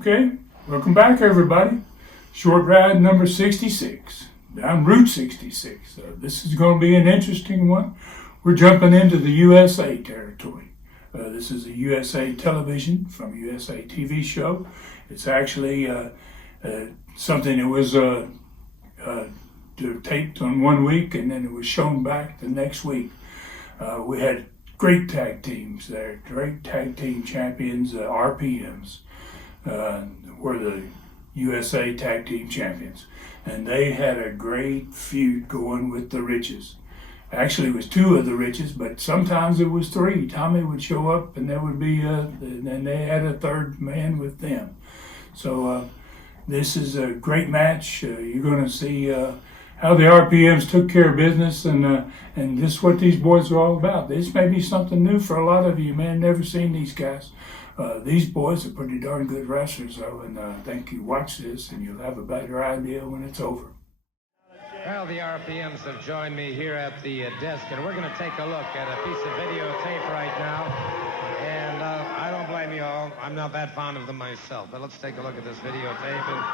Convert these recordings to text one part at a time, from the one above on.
Okay, welcome back everybody. Short ride number 66, down Route 66. This is going to be an interesting one. We're jumping into the USA territory. This is a USA television from USA TV show. It's actually something that was taped on one week and then it was shown back the next week. We had great tag teams there, great tag team champions, RPMs. Were the USA Tag Team Champions. And they had a great feud going with the Riches. Actually, it was two of the Riches, but sometimes it was three. Tommy would show up and there would be, and they had a third man with them. So this is a great match. You're going to see how the RPMs took care of business, and this is what these boys are all about. This may be something new for a lot of you, man. Never seen these guys. These boys are pretty darn good wrestlers, though, and I think you watch this and you'll have a better idea when it's over. Well, the RPMs have joined me here at the desk, and we're going to take a look at a piece of videotape right now. And I don't blame you all. I'm not that fond of them myself, but let's take a look at this videotape, and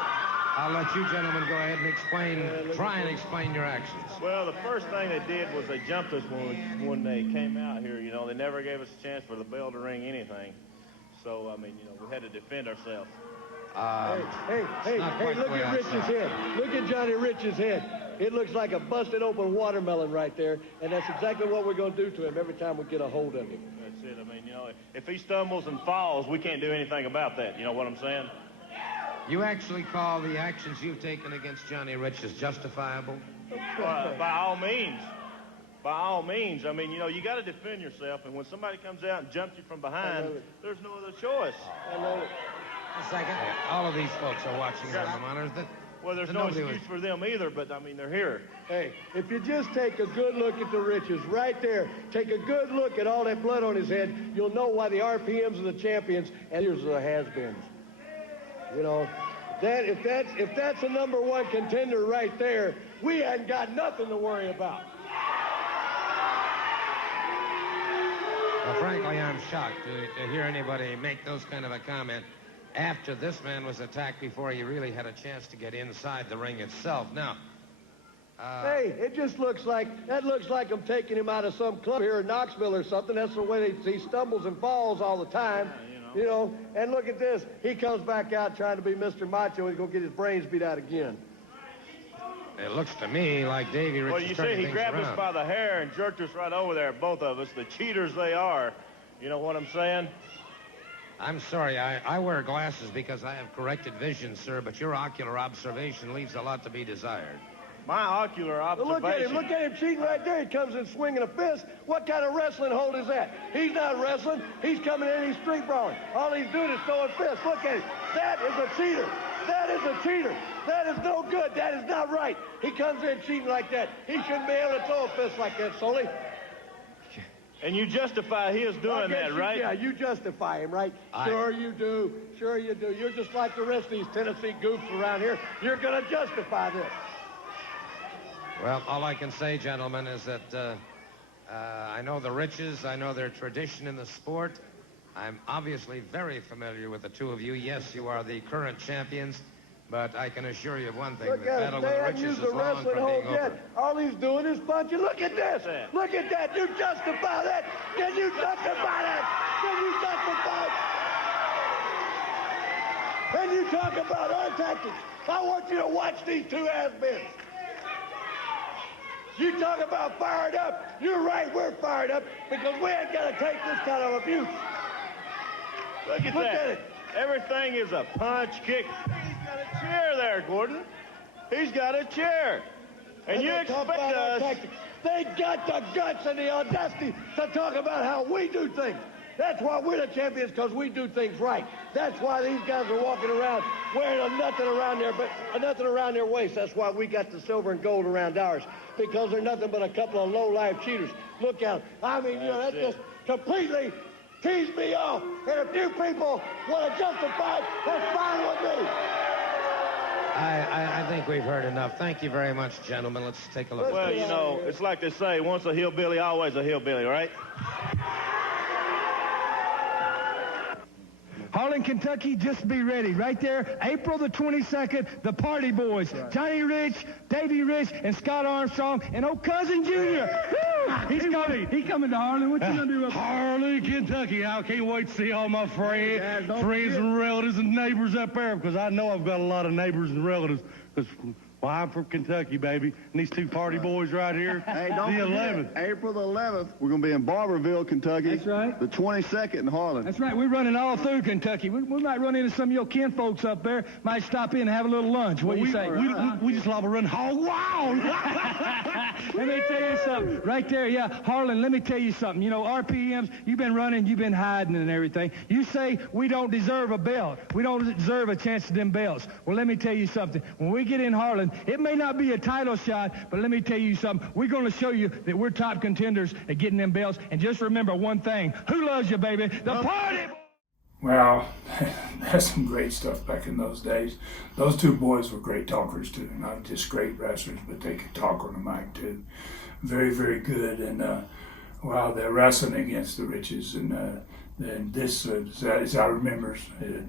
I'll let you gentlemen go ahead and try and explain your actions. Well, the first thing they did was they jumped us when they came out here. You know, they never gave us a chance for the bell to ring anything. So, I mean, you know, we had to defend ourselves. Hey, look at Rich's head. Look at Johnny Rich's head. It looks like a busted open watermelon right there, and that's exactly what we're going to do to him every time we get a hold of him. That's it. I mean, you know, if he stumbles and falls, we can't do anything about that. You know what I'm saying? You actually call the actions you've taken against Johnny Rich as justifiable? By all means. By all means. I mean, you know, you got to defend yourself, and when somebody comes out and jumps you from behind, there's no other choice. A second. All of these folks are watching on the monitors. Well, there's no excuse for them either, but, I mean, they're here. Hey, if you just take a good look at the Riches right there, take a good look at all that blood on his head, you'll know why the RPMs are the champions and here's the has-beens. You know, if that's a number one contender right there, we hadn't got nothing to worry about. Well, frankly, I'm shocked to hear anybody make those kind of a comment after this man was attacked before he really had a chance to get inside the ring itself. Now, hey, it just looks like I'm taking him out of some club here in Knoxville or something. That's the way he stumbles and falls all the time. You know, and look at this. He comes back out trying to be Mr. Macho. He's going to get his brains beat out again. It looks to me like Davey Rich. Well, you see, he grabbed us by the hair and jerked us right over there, both of us, the cheaters they are. You know what I'm saying? I'm sorry, I wear glasses because I have corrected vision, sir, but your ocular observation leaves a lot to be desired. My ocular observation. Look at him cheating right there. He comes in swinging a fist. What kind of wrestling hold is that? He's not wrestling. He's coming in, he's street brawling. All he's doing is throwing fists. Look at him. That is a cheater. That is a cheater. That is no good. That is not right. He comes in cheating like that. He shouldn't be able to throw a fist like that, Sully. And you justify his doing that, right? Yeah, you justify him, right? Sure you do. Sure you do. You're just like the rest of these Tennessee goofs around here. You're going to justify this. Well, all I can say, gentlemen, is that I know the Riches. I know their tradition in the sport. I'm obviously very familiar with the two of you. Yes, you are the current champions. But I can assure you of one thing, the battle with the Riches is long from being over. All he's doing is punching. Look at this. Look at that. You justify that. Can you justify that? Can you justify it? When you talk about our tactics, I want you to watch these two has-beens. You talk about fired up. You're right, we're fired up because we ain't got to take this kind of abuse. Look at it. Everything is a punch, kick. He's got a chair there, Gordon. He's got a chair. And you expect us... They got the guts and the audacity to talk about how we do things. That's why we're the champions, because we do things right. That's why these guys are walking around wearing nothing around their waist. That's why we got the silver and gold around ours, because they're nothing but a couple of low-life cheaters. Look out. I mean, you know, that just completely teased me off. And if you people want to justify it, that's fine with me. I think we've heard enough. Thank you very much, gentlemen. Let's take a look. Well, you know, it's like they say, once a hillbilly, always a hillbilly, right? Harlan, Kentucky, just be ready. Right there, April the 22nd, the Party Boys. Right. Johnny Rich, Davey Rich, and Scott Armstrong, and old Cousin Junior. He's coming. He's coming to Harlan. What you going to do up there? Harlan, Kentucky. I can't wait to see all my friends and relatives and neighbors up there, because I know I've got a lot of neighbors and relatives. Because well, I'm from Kentucky, baby. And these two Party Boys right here, hey, don't the forget, 11th. April the 11th, we're going to be in Barberville, Kentucky. That's right. The 22nd in Harlan. That's right. We're running all through Kentucky. We might run into some of your kin folks up there. Might stop in and have a little lunch. What do you say? We just love to run hog wild. Let me tell you something. Right there, yeah. Harlan, let me tell you something. You know, RPMs, you've been running, you've been hiding and everything. You say we don't deserve a belt. We don't deserve a chance at them belts. Well, let me tell you something. When we get in Harlan, it may not be a title shot, but let me tell you something. We're going to show you that we're top contenders at getting them belts. And just remember one thing. Who loves you, baby? The Party Boys! Well, that's some great stuff back in those days. Those two boys were great talkers too. Not just great wrestlers, but they could talk on the mic too. Very, very good. And wow, they're wrestling against the Riches. And this, as I remember,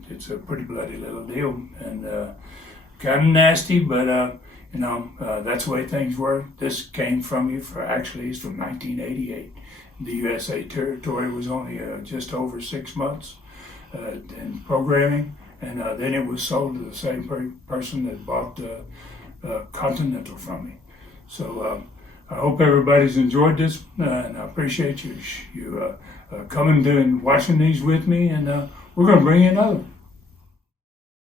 it's a pretty bloody little deal. And kind of nasty, but you know, that's the way things were. This came from it's from 1988. The USA territory was only just over 6 months in programming, and then it was sold to the same person that bought Continental from me. So I hope everybody's enjoyed this, and I appreciate you coming to and watching these with me, and we're going to bring you another one.